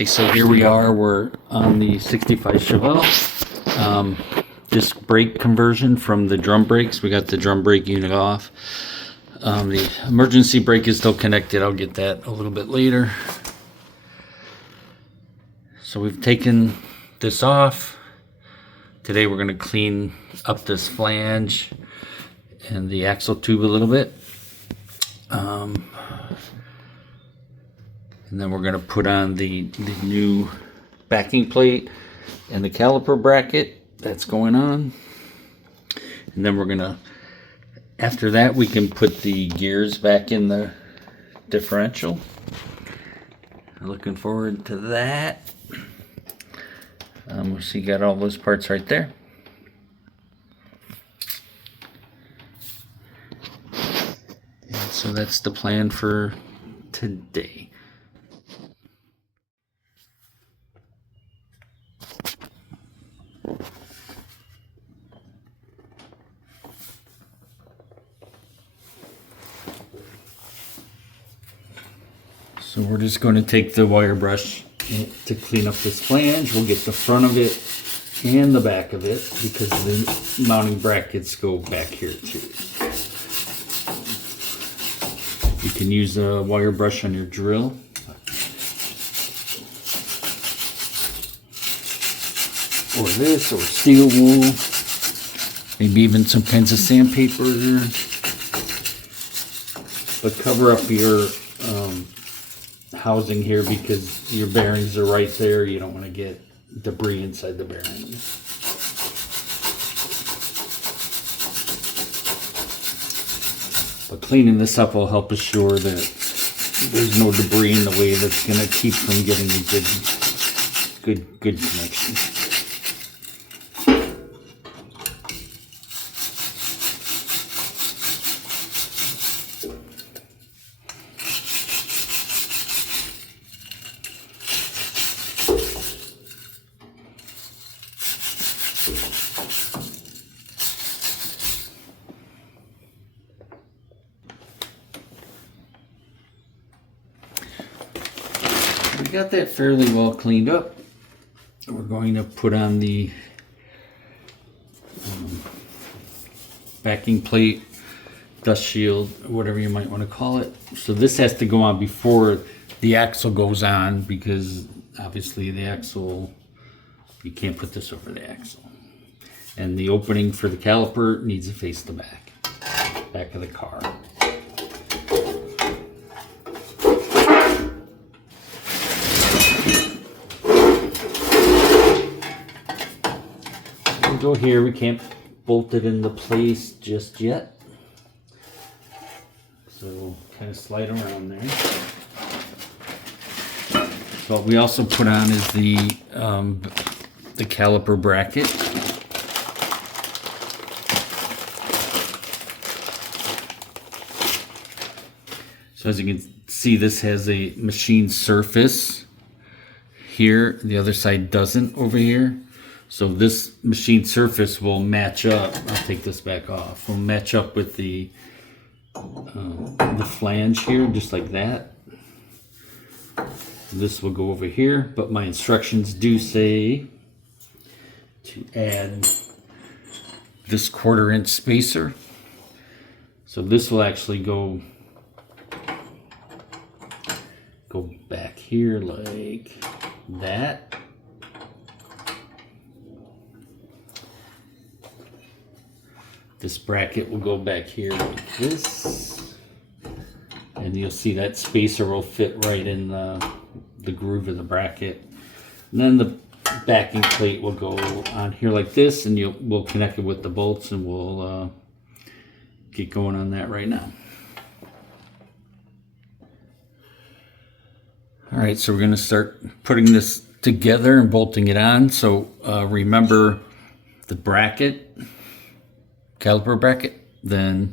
Okay, so here we are. We're on the 65 Chevelle. Disc brake conversion from the drum brakes. We got the drum brake unit off. The emergency brake is still connected. I'll get that a little bit later. So we've taken this off. Today we're going to clean up this flange and the axle tube a little bit. And then we're going to put on the new backing plate and the caliper bracket. That's going on. And then we're going to, after that, we can put the gears back in the differential. Looking forward to that. So you got all those parts right there. And so that's the plan for today. So we're just going to take the wire brush to clean up this flange. We'll get the front of it and the back of it because the mounting brackets go back here too. You can use a wire brush on your drill. Or this, or steel wool. Maybe even some kinds of sandpaper there. But cover up your housing here because your bearings are right there. You don't want to get debris inside the bearings. But cleaning this up will help assure that there's no debris in the way that's going to keep from getting a good connection. We got that fairly well cleaned up. We're going to put on the backing plate, dust shield, whatever you might want to call it. So this has to go on before the axle goes on because obviously the axle, you can't put this over the axle. And the opening for the caliper needs to face the back of the car. Go here, we can't bolt it into place just yet, so kind of slide around there. So what we also put on is the caliper bracket. So as you can see, this has a machined surface here, the other side doesn't over here. So this machined surface will match up. I'll take this back off. Will match up with the flange here, just like that. This will go over here, but my instructions do say to add this 1/4 inch spacer. So this will actually go back here like that. This bracket will go back here like this, and you'll see that spacer will fit right in the groove of the bracket. And then the backing plate will go on here like this, and we'll connect it with the bolts, and we'll get going on that right now. All right, so we're going to start putting this together and bolting it on. So remember the bracket, caliper bracket, then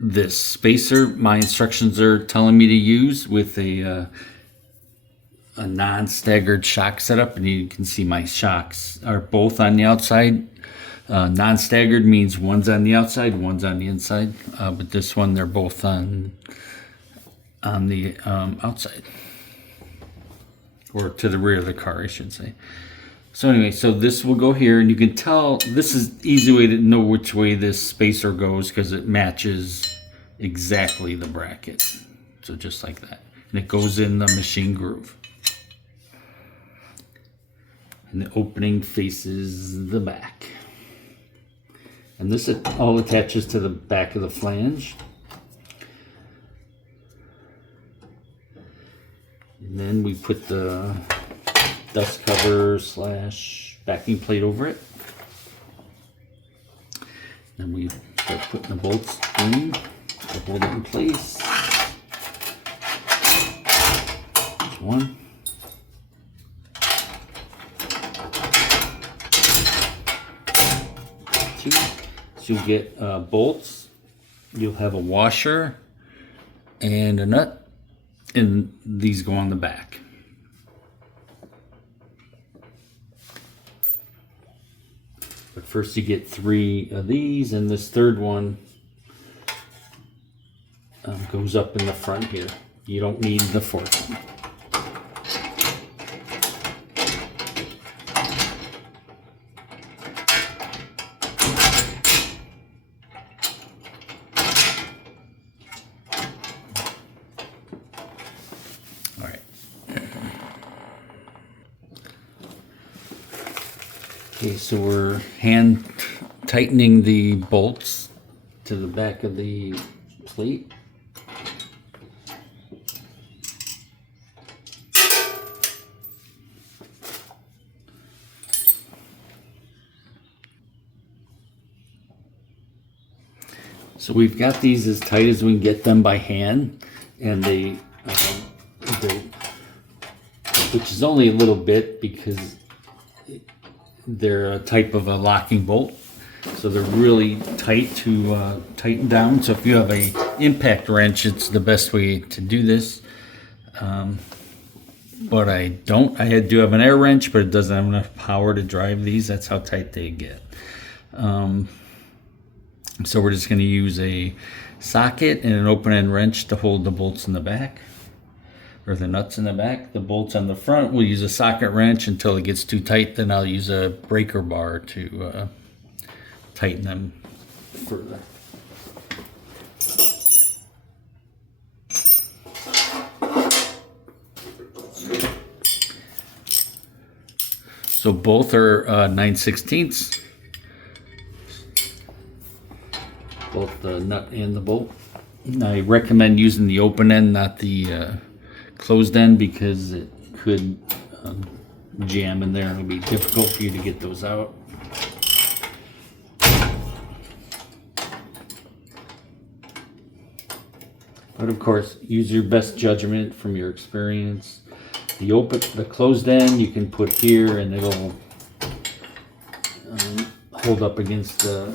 this spacer my instructions are telling me to use with a non-staggered shock setup, and you can see my shocks are both on the outside. Non-staggered means one's on the outside, one's on the inside, but this one they're both on the outside. or to the rear of the car, I should say. So anyway, so this will go here, and you can tell this is the easy way to know which way this spacer goes because it matches exactly the bracket. So just like that. And it goes in the machine groove. And the opening faces the back. And this all attaches to the back of the flange. And then we put the dust cover / backing plate over it. Then we start putting the bolts in to hold it in place. There's one. Two. So you'll get bolts. You'll have a washer and a nut, and these go on the back. But first you get 3 of these, and this third one goes up in the front here. You don't need the fourth one. All right. Okay, so we're hand tightening the bolts to the back of the plate. So we've got these as tight as we can get them by hand, and they which is only a little bit because they're a type of a locking bolt, so they're really tight to tighten down. So if you have a impact wrench, it's the best way to do this. But I don't. I do have an air wrench, but it doesn't have enough power to drive these. That's how tight they get. So we're just going to use a socket and an open-end wrench to hold the bolts in the back, or the nuts in the back. The bolts on the front, we'll use a socket wrench until it gets too tight. Then I'll use a breaker bar to tighten them further. So both are 9/16. Both the nut and the bolt. I recommend using the open end, not the closed end, because it could jam in there and it'll be difficult for you to get those out. But of course, use your best judgment from your experience. The closed end you can put here, and it'll hold up against the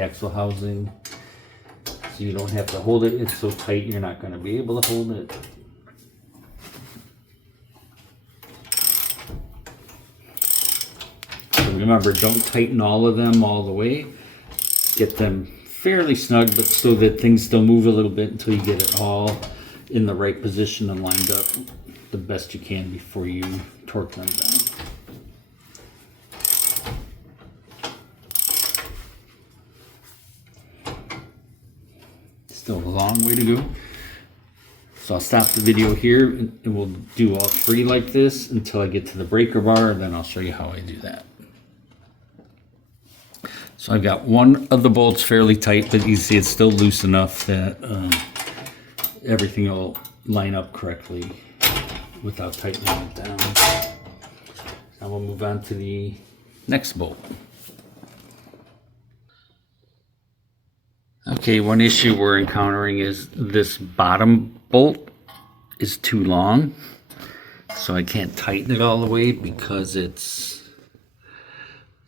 axle housing, so you don't have to hold it. It's so tight you're not going to be able to hold it. So remember, don't tighten all of them all the way. Get them fairly snug, but so that things still move a little bit until you get it all in the right position and lined up the best you can before you torque them down. Still a long way to go. So I'll stop the video here, and we'll do all 3 like this until I get to the breaker bar, and then I'll show you how I do that. So I've got one of the bolts fairly tight, but you see it's still loose enough that everything will line up correctly without tightening it down. Now we'll move on to the next bolt. Okay, one issue we're encountering is this bottom bolt is too long, so I can't tighten it all the way because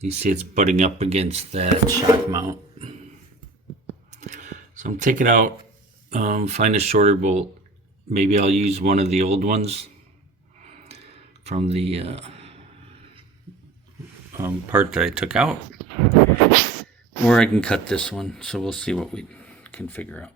you see it's butting up against that shock mount. So I'm taking out, find a shorter bolt. Maybe I'll use one of the old ones from the part that I took out. Or I can cut this one, so we'll see what we can figure out.